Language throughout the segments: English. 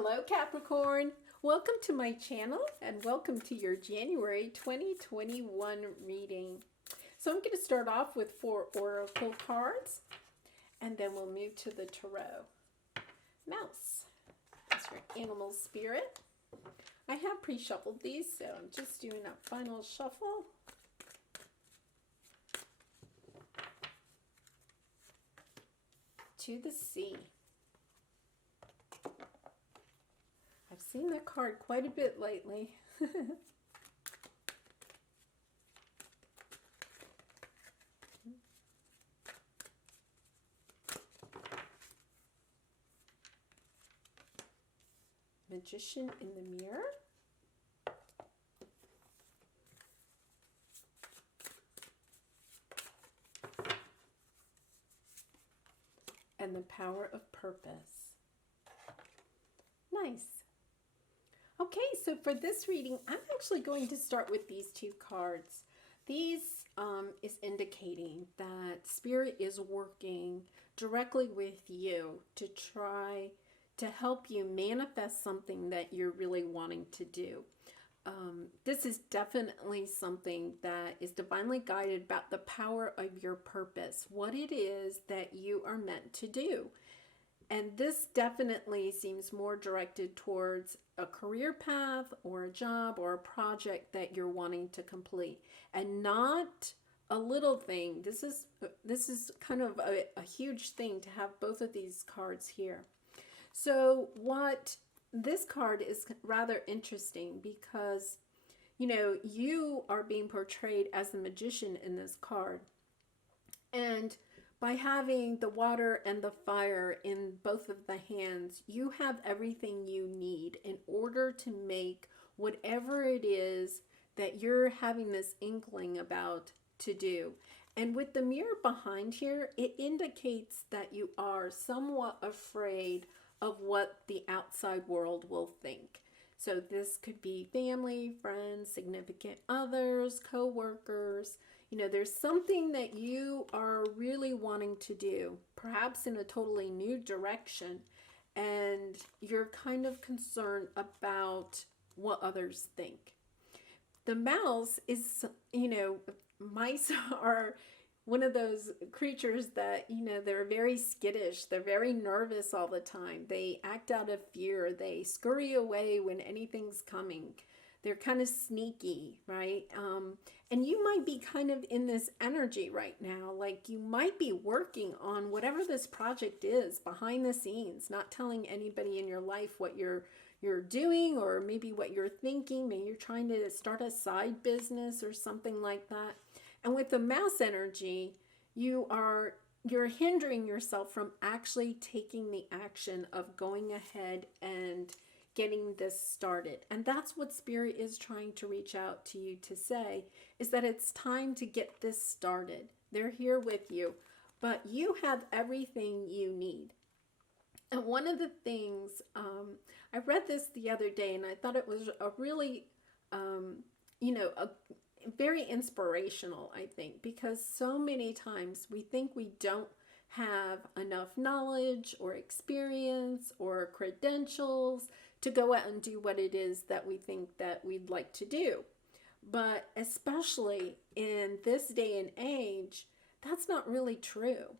Hello Capricorn, welcome to my channel and welcome to your January 2021 reading. So I'm going to start off with 4 oracle cards and then we'll move to the tarot. Mouse, that's your animal spirit. I have pre-shuffled these, so I'm just doing a final shuffle. To the sea. I've seen that card quite a bit lately. Magician in the mirror. And the power of purpose. Nice. Okay, so for this reading, I'm actually going to start with these 2 cards. These is indicating that Spirit is working directly with you to try to help you manifest something that you're really wanting to do. This is definitely something that is divinely guided about the power of your purpose, what it is that you are meant to do. And this definitely seems more directed towards a career path or a job or a project that you're wanting to complete, and not a little thing. This is kind of a huge thing to have both of these cards here. So what this card is rather interesting because, you know, you are being portrayed as the magician in this card. And by having the water and the fire in both of the hands, you have everything you need in order to make whatever it is that you're having this inkling about to do. And with the mirror behind here, it indicates that you are somewhat afraid of what the outside world will think. So this could be family, friends, significant others, co-workers. You know, there's something that you are really wanting to do, perhaps in a totally new direction, and you're kind of concerned about what others think. The mouse is, you know, mice are one of those creatures that, you know, they're very skittish. They're very nervous all the time. They act out of fear. They scurry away when anything's coming. They're kind of sneaky, right? And you might be kind of in this energy right now. Like you might be working on whatever this project is behind the scenes, not telling anybody in your life what you're doing or maybe what you're thinking. Maybe you're trying to start a side business or something like that. And with the mouse energy, you're hindering yourself from actually taking the action of going ahead and getting this started. And that's what Spirit is trying to reach out to you to say, is that it's time to get this started. They're here with you, but you have everything you need. And one of the things, I read this the other day and I thought it was a really, very inspirational, I think, because so many times we think we don't have enough knowledge or experience or credentials to go out and do what it is that we think that we'd like to do. But especially in this day and age, that's not really true.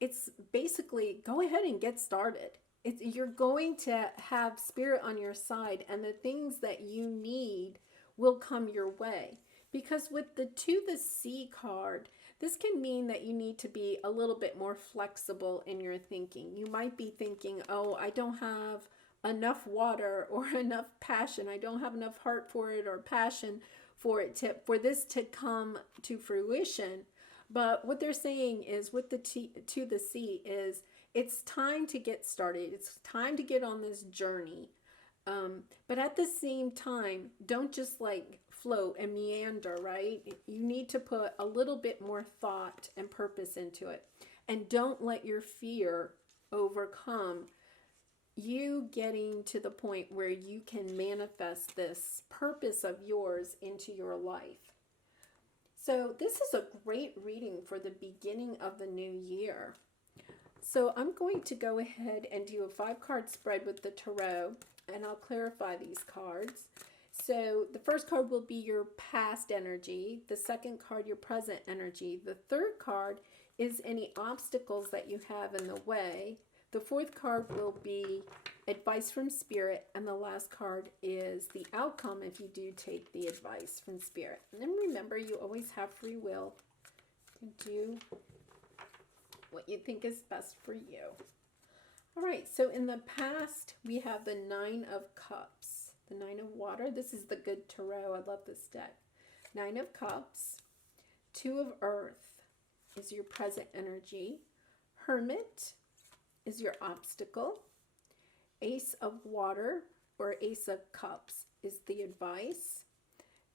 It's basically go ahead and get started. You're going to have Spirit on your side, and the things that you need will come your way. Because with the To the Sea card, this can mean that you need to be a little bit more flexible in your thinking. You might be thinking, oh, I don't have enough water or enough passion. I don't have enough heart for it or passion for this to come to fruition. But what they're saying is with the To the Sea is it's time to get started. It's time to get on this journey. But at the same time, don't just like float and meander, right? You need to put a little bit more thought and purpose into it. And don't let your fear overcome you getting to the point where you can manifest this purpose of yours into your life. So this is a great reading for the beginning of the new year. So I'm going to go ahead and do a 5-card spread with the tarot, and I'll clarify these cards. So the first card will be your past energy. The second card, your present energy. The third card is any obstacles that you have in the way. The fourth card will be advice from spirit. And the last card is the outcome if you do take the advice from spirit. And then remember, you always have free will to do what you think is best for you. All right, so in the past, we have the 9 of Cups, the 9 of Water. This is the good tarot. I love this deck. 9 of Cups, 2 of Earth is your present energy. Hermit is your obstacle. Ace of Water or Ace of Cups is the advice.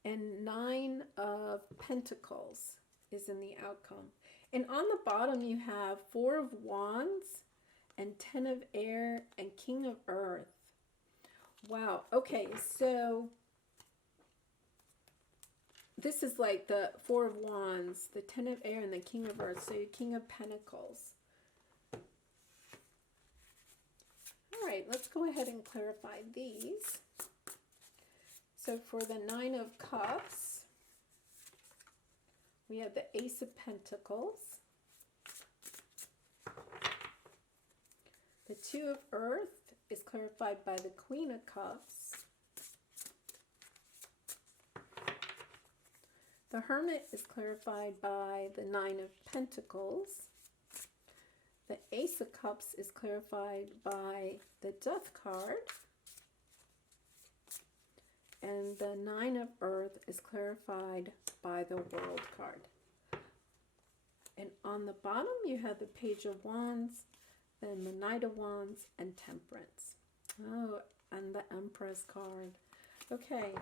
And 9 of Pentacles is in the outcome. And on the bottom, you have 4 of Wands and 10 of Air and King of Earth. Wow. Okay, so this is like the 4 of Wands, the 10 of Air, and the King of Earth. So your King of Pentacles. All right, let's go ahead and clarify these. So for the 9 of Cups, we have the Ace of Pentacles, the 2 of Earth is clarified by the Queen of Cups, the Hermit is clarified by the 9 of Pentacles, the Ace of Cups is clarified by the Death card, and the 9 of Earth is clarified by the World card. And on the bottom, you have the Page of Wands, then the Knight of Wands, and Temperance. Oh, and the Empress card. Okay,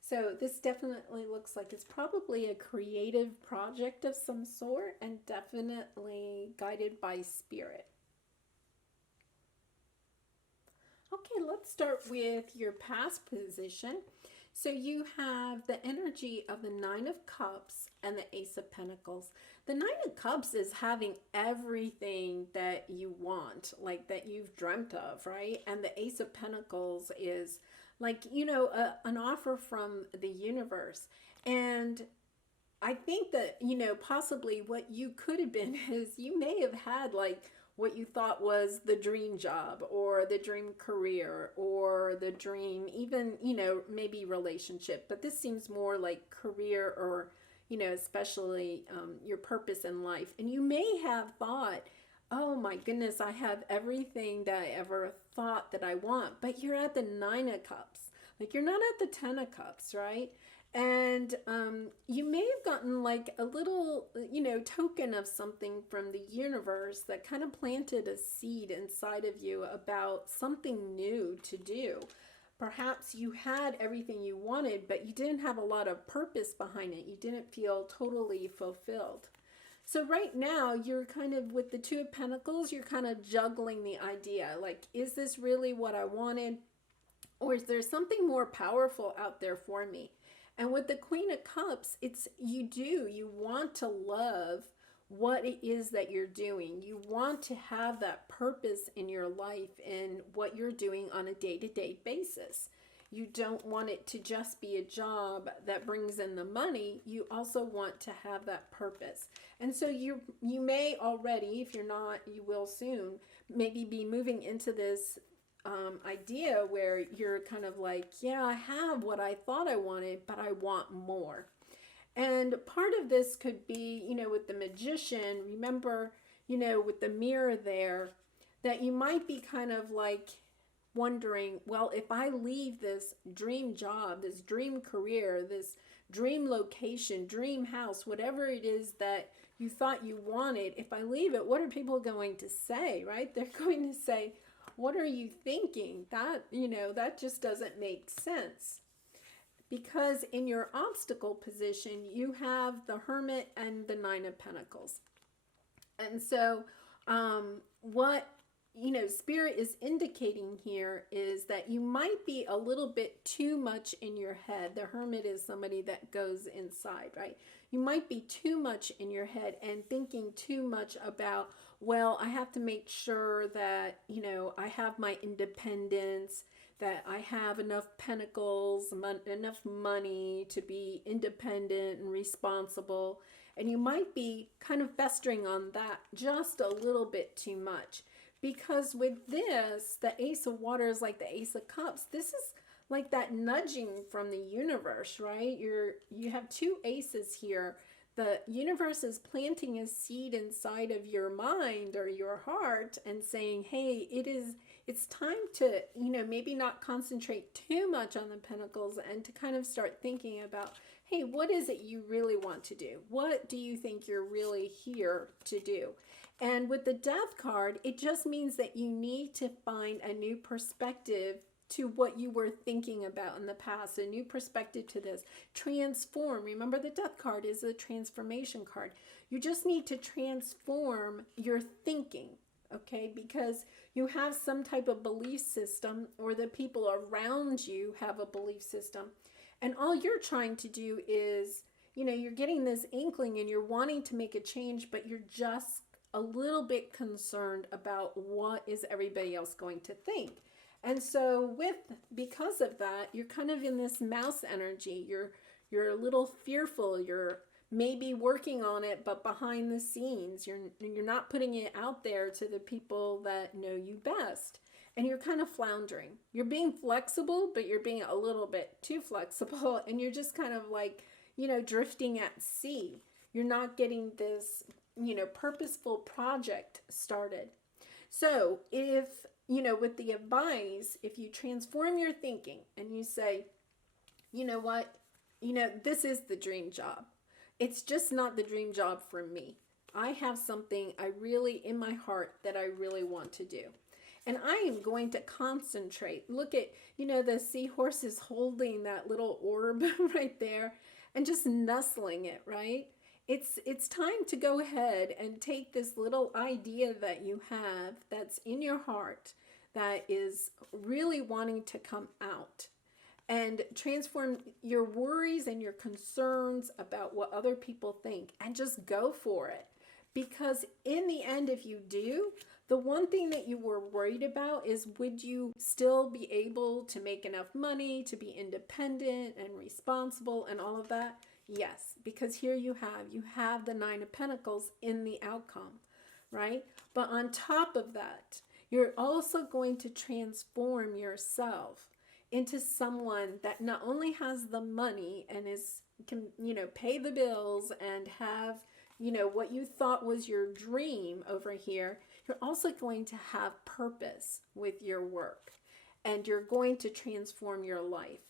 so this definitely looks like it's probably a creative project of some sort and definitely guided by spirit. Okay, let's start with your past position. So you have the energy of the 9 of Cups and the Ace of Pentacles. The 9 of Cups is having everything that you want, like that you've dreamt of, right? And the Ace of Pentacles is like, you know, an offer from the universe. And I think that, you know, possibly what you could have been is you may have had like what you thought was the dream job or the dream career or the dream, even, you know, maybe relationship. But this seems more like career or, you know, especially your purpose in life. And you may have thought, oh my goodness, I have everything that I ever thought that I want. But you're at the 9 of Cups. Like you're not at the 10 of Cups, right? And you may have gotten like a little, you know, token of something from the universe that kind of planted a seed inside of you about something new to do. Perhaps you had everything you wanted, but you didn't have a lot of purpose behind it. You didn't feel totally fulfilled. So right now, you're kind of with the 2 of Pentacles, you're kind of juggling the idea. Like, is this really what I wanted? Or is there something more powerful out there for me? And with the Queen of Cups, it's you want to love what it is that you're doing. You want to have that purpose in your life and what you're doing on a day-to-day basis. You don't want it to just be a job that brings in the money. You also want to have that purpose. And so you may already, if you're not, you will soon, maybe be moving into this idea where you're kind of like, yeah, I have what I thought I wanted, but I want more. And part of this could be, you know, with the Magician, remember, you know, with the mirror there, that you might be kind of like wondering, well, if I leave this dream job, this dream career, this dream location, dream house, whatever it is that you thought you wanted, if I leave it, what are people going to say, right? They're going to say, what are you thinking? That, you know, that just doesn't make sense. Because in your obstacle position, you have the Hermit and the 9 of Pentacles. And so what, you know, Spirit is indicating here is that you might be a little bit too much in your head. The Hermit is somebody that goes inside, right? You might be too much in your head and thinking too much about well, I have to make sure that, I have my independence, that I have enough pentacles, enough money to be independent and responsible. And you might be kind of festering on that just a little bit too much. Because with this, the Ace of Water is like the Ace of Cups. This is like that nudging from the universe, right? You have two aces here. The universe is planting a seed inside of your mind or your heart and saying, hey, it's time to, maybe not concentrate too much on the pentacles and to kind of start thinking about, hey, what is it you really want to do? What do you think you're really here to do? And with the Death card, it just means that you need to find a new perspective to what you were thinking about in the past, a new perspective to this. Transform. Remember, the Death card is a transformation card. You just need to transform your thinking, okay? Because you have some type of belief system, or the people around you have a belief system. And all you're trying to do is, you're getting this inkling and you're wanting to make a change, but you're just a little bit concerned about what is everybody else going to think. And so because of that, you're kind of in this mouse energy. You're a little fearful. You're maybe working on it, but behind the scenes, you're not putting it out there to the people that know you best. And you're kind of floundering. You're being flexible, but you're being a little bit too flexible, and you're just kind of like, drifting at sea. You're not getting this, purposeful project started. So if, with the advice, if you transform your thinking and you say, you know what, this is the dream job. It's just not the dream job for me. I have something in my heart that I really want to do. And I am going to concentrate. Look at, the seahorse is holding that little orb right there and just nestling it, right? It's time to go ahead and take this little idea that you have that's in your heart that is really wanting to come out and transform your worries and your concerns about what other people think and just go for it. Because in the end, if you do, the one thing that you were worried about is, would you still be able to make enough money to be independent and responsible and all of that? Yes, because here you have the Nine of Pentacles in the outcome, right? But on top of that, you're also going to transform yourself into someone that not only has the money and can pay the bills and have what you thought was your dream over here. You're also going to have purpose with your work, and you're going to transform your life.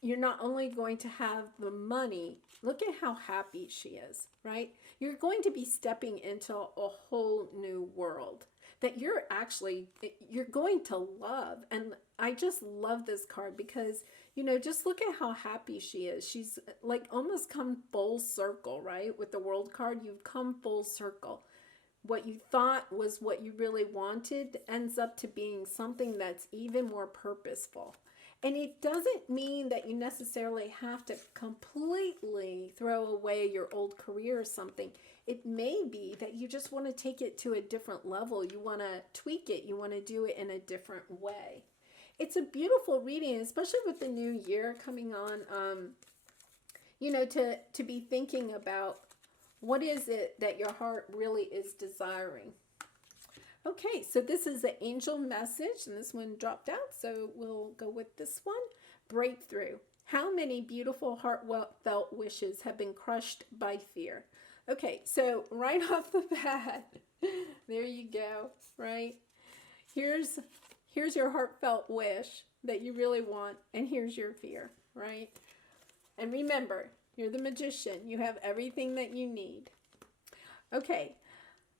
You're not only going to have the money, look at how happy she is, right? You're going to be stepping into a whole new world that you're going to love. And I just love this card because, just look at how happy she is. She's like almost come full circle, right? With the World card, you've come full circle. What you thought was what you really wanted ends up to being something that's even more purposeful. And it doesn't mean that you necessarily have to completely throw away your old career or something. It may be that you just want to take it to a different level. You want to tweak it. You want to do it in a different way. It's a beautiful reading, especially with the new year coming on, to be thinking about what is it that your heart really is desiring. Okay, so this is the angel message, and this one dropped out, so we'll go with this one. Breakthrough. How many beautiful heartfelt wishes have been crushed by fear? Okay, so right off the bat, there you go, right? Here's your heartfelt wish that you really want, and here's your fear, right? And remember, you're the magician. You have everything that you need. Okay.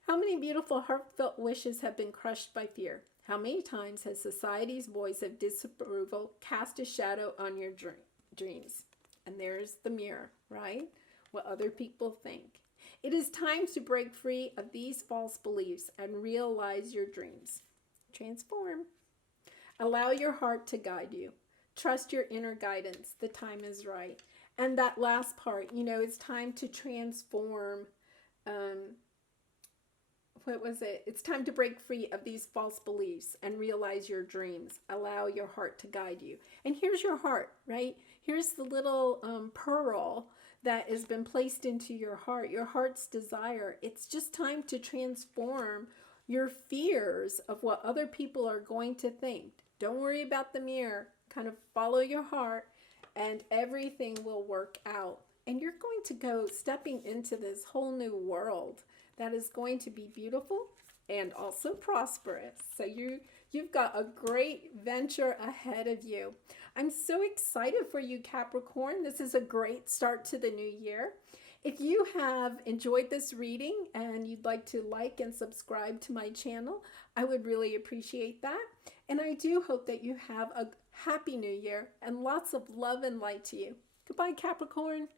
How many beautiful heartfelt wishes have been crushed by fear? How many times has society's voice of disapproval cast a shadow on your dreams? And there's the mirror, right? What other people think. It is time to break free of these false beliefs and realize your dreams. Transform. Allow your heart to guide you. Trust your inner guidance. The time is right. And that last part, it's time to transform what was it? It's time to break free of these false beliefs and realize your dreams. Allow your heart to guide you. And here's your heart, right? Here's the little pearl that has been placed into your heart's desire. It's just time to transform your fears of what other people are going to think. Don't worry about the mirror. Kind of follow your heart and everything will work out. And you're going to go stepping into this whole new world that is going to be beautiful and also prosperous. So you've got a great venture ahead of you. I'm so excited for you, Capricorn. This is a great start to the new year. If you have enjoyed this reading and you'd like to like and subscribe to my channel, I would really appreciate that. And I do hope that you have a happy new year and lots of love and light to you. Goodbye, Capricorn.